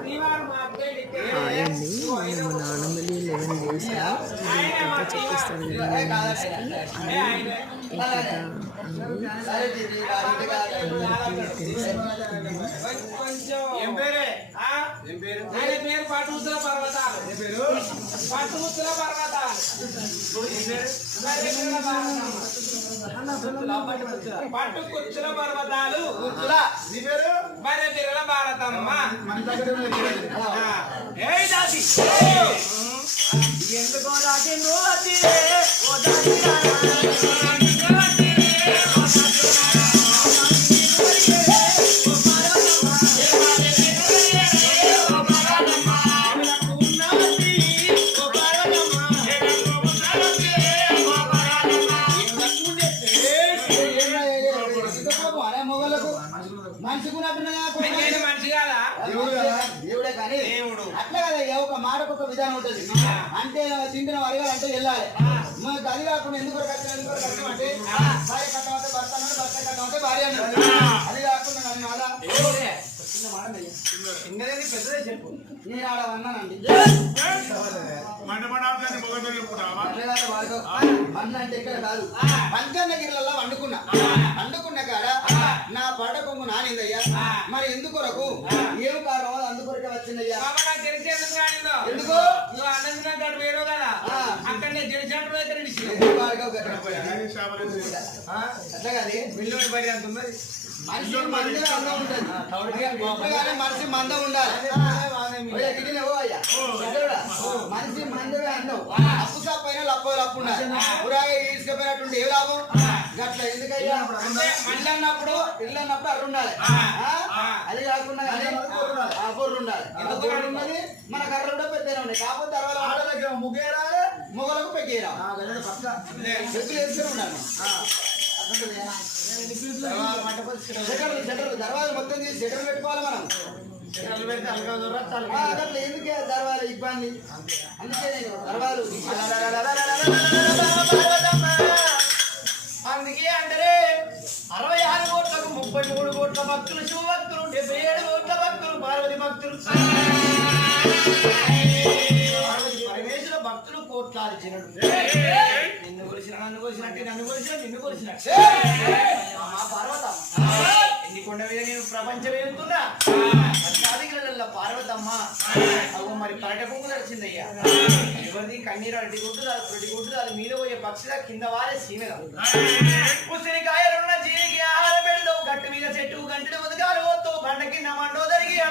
అండి నేను మా నాన్నమ్మది 11 డేస్గా కథ చెప్పిస్తాను పట్టుకుచ్చుల పర్వతాలు భారతమ్మ ఎందుకో రాజేంద్ర దేవుడే కానీ అట్లా కదా ఒక మాటకు ఒక విధానం ఉంటుంది. అంటే తింటున్న వరగాలి అంటే వెళ్ళాలి. అది కాకుండా ఎందుకు కట్టం అంటే భార్య కట్టం అంటే భర్త అన్నాడు, భర్త కట్టం అంటే భార్య అన్నాడు. అది కాకుండా నన్ను అలా చిన్న మాట ఇంగేది పెద్దదే చెప్పు. నేను ఆడ అన్నానండి మన్న అంటే ఇక్కడ కాదు పంచన్నగిరిలో వండుకున్న కాడ నా పడ కొంగు నానిందయ్యా. మరి ఎందుకొరకు ఏం కారణం అందుకొరకే వచ్చిందయ్యా. ఎందుకు వేరో కదా అక్కడ అట్లా కాదు బిల్లు పడి అంత ఉన్నది. మనిషి మందే అందం ఉంటుంది. మనిషి మందం ఉండాలి. మనిషి మందమే అందం. అప్పు పైన లప్పు ఉండాలి. ఊరాగా తీసుకుపోయినట్టుండి ఏ లాభం గట్ల ఎందుకయ్యా ఇల్లు అన్నప్పుడు అర్రు ఉండాలి. అది కాకుండా బొర్రు ఉండాలి. బొర్రు ఉన్నది మన కర్రలు కూడా పెద్దనే ఉన్నాయి. కాకపోతే తర్వాత ముగ్గేరాలి మొగలకు పెగ్గేరా పెగ్గులు వేసుకుని ఉండాలి. దర్వాజా మొత్తం తీసి షెటర్లు పెట్టుకోవాలి మనం. షెటర్లు పెడితే అట్లా ఎందుకే దర్వాజా ఇబ్బంది. అందుకే దర్వాజు అందుకే అంటే 66 కోట్లకు 33 కోట్ల భక్తులు, శివ భక్తులు, 77 కోట్ల భక్తులు, పార్వతి భక్తులు, పరమేశ్వర భక్తులు కోట్లాది జనుడు. నిన్ను కొలిసిన నన్ను కొలిసినట్టు, నన్ను కొలిసిన నిన్ను కొలిసినట్టు మా పార్వతమ్మ ఎన్ని కొండ మీద నేను ప్రపంచం వెళ్తున్నా పార్వతమ్మ అవు మరి పరట పొంగు నడిచిందయ్యా. ఎవరిది కన్నీరు అరటి గుడ్డు దాని మీద పోయే పక్షిలా కింద వారే సీమెల ఉసిరికాయలున్న జీవికి ఆహారం పెడతావు, గట్టు మీద చెట్టు గంటలు ఉదకాలు పోతావు, బండ కింద మండో జరిగి